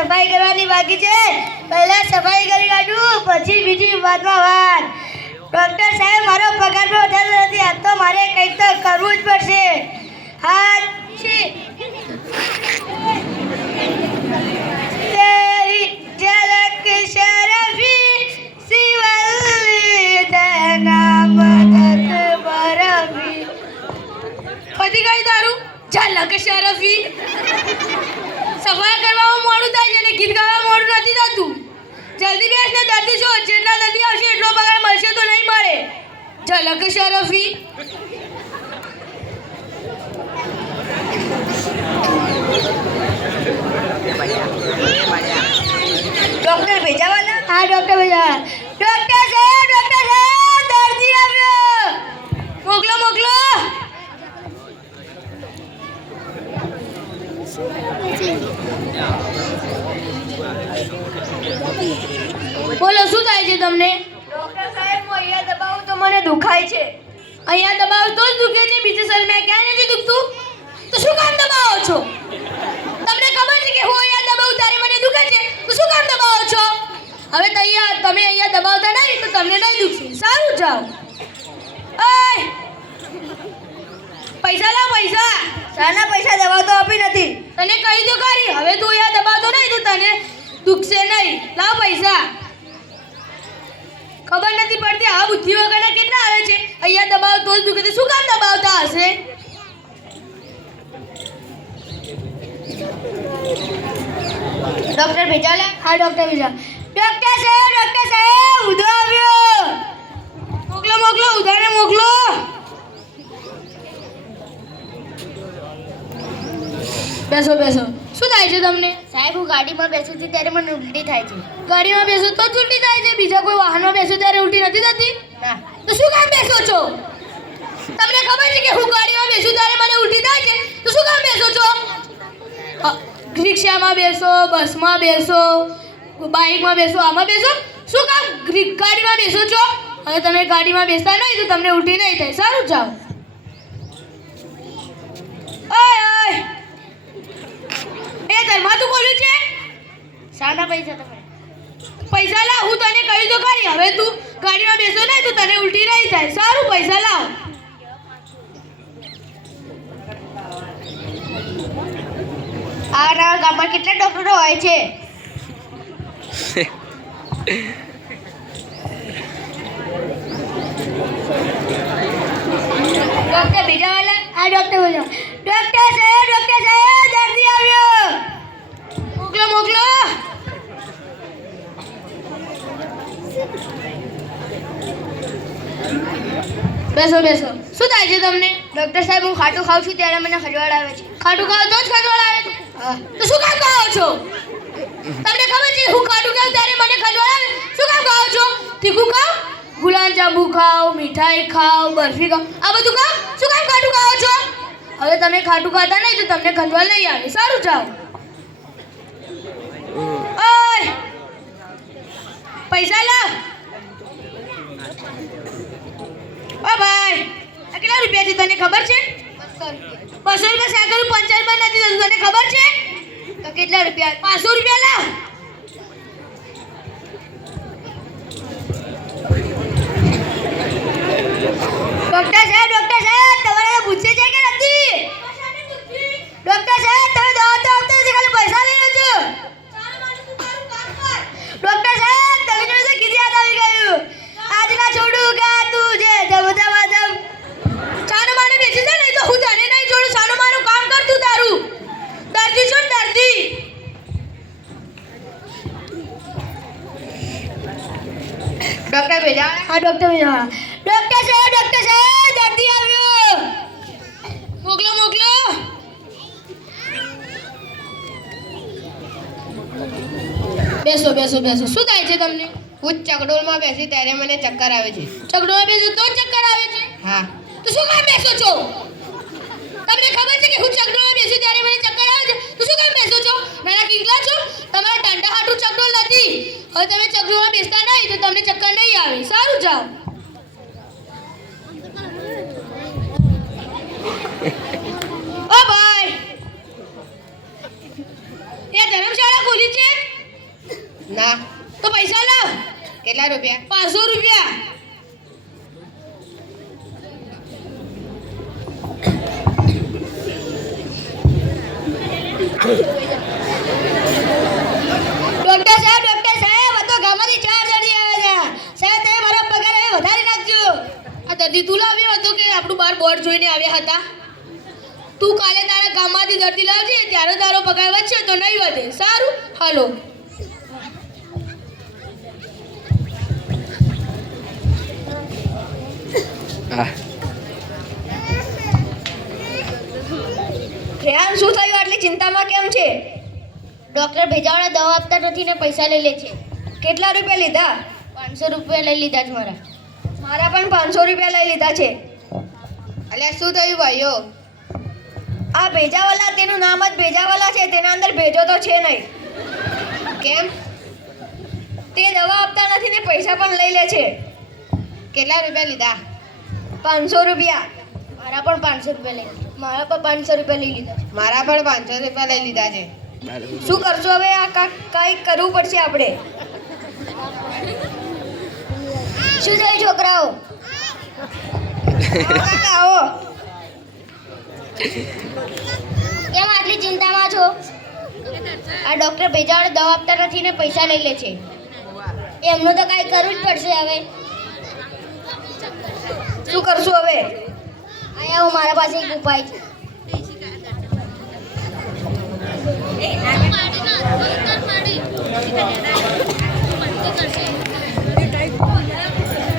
સફાઈ કરવાની બાકી છે. પહેલા સફાઈ કરી કાઢું, પછી બીજી વાતમાં વાત. ડૉક્ટર સાહેબ, મારો પગાર પણ વધારે નથી. આ તો મારે કંઈક તો કરવું જ પડશે. તેરી ઝલક શરફી સિવલ નામ દત બરફી. પતી ગઈ તારું ઝલક શરફી. સફાઈ કરવામાં મોડું થાય છે અને ગીત ગાવામાં મોડું નથી થતું. જલ્દી બેસ ને દર્દી છો. જેટલા જલ્દી આવશે એટલો પગાર મળશે તો નહીં મળે. ઝલક શરફી. ડૉક્ટર ભેજાવાના? હા, ડૉક્ટર ભેજાવા. ડૉક્ટર સાહેબ, દર્દી આવ્યો. મોકલો મોકલો. બોલો, શું થાય છે તમને? ડૉક્ટર સાહેબ, હું અહીંયા દબાવું તો મને દુખાય છે. અહીંયા દબાવો તો જ દુખે છે, બીજી શરીરમાં ક્યાંય નથી દુખતું. તો શું કામ દબાવો છો? તમને ખબર છે કે હું અહીંયા દબાવું ત્યારે મને દુખે છે, તો શું કામ દબાવો છો? હવે તમે અહીંયા દબાવતા નહીં તો તમને નહીં દુખશે. સારું, જાઓ. ઓય, પૈસા લાવ, પૈસા. શાના પૈસા? દવા તો આપી નથી. તને કહી દો ખરી, હવે તું અહીંયા દબાવતો નહીં તો તને દુખશે નહીં. લાવ પૈસા. ખબર નથી પડતી આ બુદ્ધિ વગરના કેટલા આવે છે. અહીંયા દબાવ તો જ દુખે. શું કામ દબાવતા હશે? ડૉક્ટર ભેજાવાલા? હા, ડૉક્ટર ભેજાવા. ડૉક્ટર સાહેબ, ઉધો આવ્યો. મોકલો મોકલો, ઉધારે મોકલો. બેસો બેસો. શું થાય છે તમને? સાહેબ, હું ગાડીમાં બેસું છું ત્યારે મને ઉલટી થાય છે. ગાડીમાં બેસો તો જ ઉલટી થાય છે? બીજા કોઈ વાહનમાં બેસો ત્યારે ઉલટી નથી થતી? ના. તો શું કામ બેસો છો? તમને ખબર છે કે હું ગાડીમાં બેસું ત્યારે મને ઉલટી થાય છે, તો શું કામ બેસો છો? રિક્ષામાં બેસો, બસમાં બેસો, બાઇકમાં બેસો, આમાં બેસો. શું કામ ગાડીમાં બેસો છો? અને તમે ગાડીમાં બેસતા નહીં તો તમને ઉલટી નહીં થાય. સારું, જાઓ. ઓય ઓય, એ ધર્માતું બોલ્યું છે? શાના પૈસા તમે? પૈસા લાવ. હું તને કહ્યું તો ખરી, હવે તું ગાડીમાં બેસો નહીં તો તને ઉલટી નહીં થાય. સારું, પૈસા લાવ. આ ગામમાં કેટલા ડૉક્ટરો હોય છે? ડૉક્ટર ભેજાવાલા? હા, ડૉક્ટર ભેજાવા. ડૉક્ટર સાહેબ, દર્દી આવ્યો. મોકલો મોકલો. બેસો બેસો. શું થાય છે તમને? ડૉક્ટર સાહેબ, હું ખાટું ખાઉં છું ત્યારે મને ખજવાળ આવે છે. ખાટું ખાઓ તો જ ખજવાળ આવે છે? હા. તો શું કામ ખાઓ છો? તમને ખબર છે હું ખાટું ખાઉં ત્યારે મને ખજવાળ આવે? શું કામ ખાઓ છો? તીખું ખાઓ, ગુલાબ જાંબુ ખાઓ, મીઠાઈ ખાઓ, બરફી ખાઓ, આ બધું ખાઓ. શું કામ ખાટું ખાઓ છો? હવે તમે ખાટું ખાતા નહીં તો તમને ખજવાળ નહીં આવે. સારું, જાઓ. ઓય, પૈસા લાવ. ઓ ભાઈ, આ કેટલા રૂપિયા છે તને ખબર છે? 200 રૂપિયા. સાયકલ પંચર પણ નથી થતું, તને ખબર છે? તો કેટલા રૂપિયા? 500 રૂપિયા લાવ. ડૉક્ટર સાહેબ, તમારે પૂછે છે કે નથી? ડૉક્ટર સાહેબ, તમે દવા તો આપતા નથી, ખાલી પૈસા લઈ લો છો. ડૉક્ટર સાહેબ, તમે જોડે તો કીધી યાદ આવી ગયું. આજ ના છોડું કે તું જે ધમ સાનું માનું બેસી જા, નહીં તો હું તને નહીં છોડું. સાનું માનું કામ કર તું તારું. દર્દી છો ને દર્દી. ડૉક્ટર ભેજાવાલા? હા, ડૉક્ટર ભેજાવા. ડૉક્ટર સાહેબ, દર્દી આવ્યો. મોકલો મોકલો. બેસો બેસો બેસો. શું થાય છે તમને? હું ચકડોળમાં બેસી ત્યારે મને ચક્કર આવે છે. ચકડોળમાં બેસો તો જ ચક્કર આવે છે? હા. તો શું કામ બેસો છો? તમને ખબર છે કે હું ચકડોળમાં બેસું ત્યારે મને ચક્કર આવે છે, તો શું કામ બેસો છો? નાના કિંગલા છો? તમારા ટાંડા હાટું ચકડોળ નથી. હવે તમે ચકડોળમાં બેસતા નહીં તો તમને ચક્કર નહીં આવે. સારું, જાઓ. ઓ ભાઈ, એ ધર્મશાળા ખોલી છે? ના. તો પૈસા લાવ. કેટલા રૂપિયા? 500 રૂપિયા. ડોક્ટર સાહેબ આ તો ગામમાંથી 4 દર્દી આવે છે. સાહેબ તમે મારો પગાર હવે વધારી નાખજો. આ દર્દી તું લાવ્યો હતો કે આપણું બાર બોર્ડ જોઈને આવ્યા હતા? તું કાલે તારા ગામમાંથી દર્દી લાવજે, ત્યારે તારો પગાર વધશે તો નહીં વધે. સારું, હાલો. રેહાન શું થયું? આટલી ચિંતામાં કેમ છે? ડૉક્ટર ભેજાવાળા દવા આપતા નથી ને પૈસા લઈ લે છે. કેટલા રૂપિયા લીધા? 500 રૂપિયા લઈ લીધા જ મારા. મારા પણ 500 રૂપિયા લઈ લીધા છે. અલ્યા શું થયું ભાઈઓ? આ ભેજાવાલા, તેનું નામ જ ભેજાવાલા છે, તેના અંદર ભેજો તો છે નહીં. કેમ? તે દવા આપતા નથી ને પૈસા પણ લઈ લે છે. કેટલા રૂપિયા લીધા? 500 રૂપિયા. મારા પણ 500 રૂપિયા લઈ લીધા. મારા પણ 500 રૂપિયા લઈ લીધા. મારા પણ 500 રૂપિયા લઈ લીધા છે. શું કરશો હવે? આ કાંઈક કરવું પડશે આપણે. શું થયું છોકરાઓ? આવો કાકા, આવો. કેમ આટલી ચિંતામાં છો? આ ડૉક્ટર ભેજાવાળા દવા આપતા નથી ને પૈસા લઈ લે છે. એમનું તો કાંઈ કરવું જ પડશે હવે. શું કરશું હવે? અહીંયા હું મારા પાસે એક ઉપાય છે.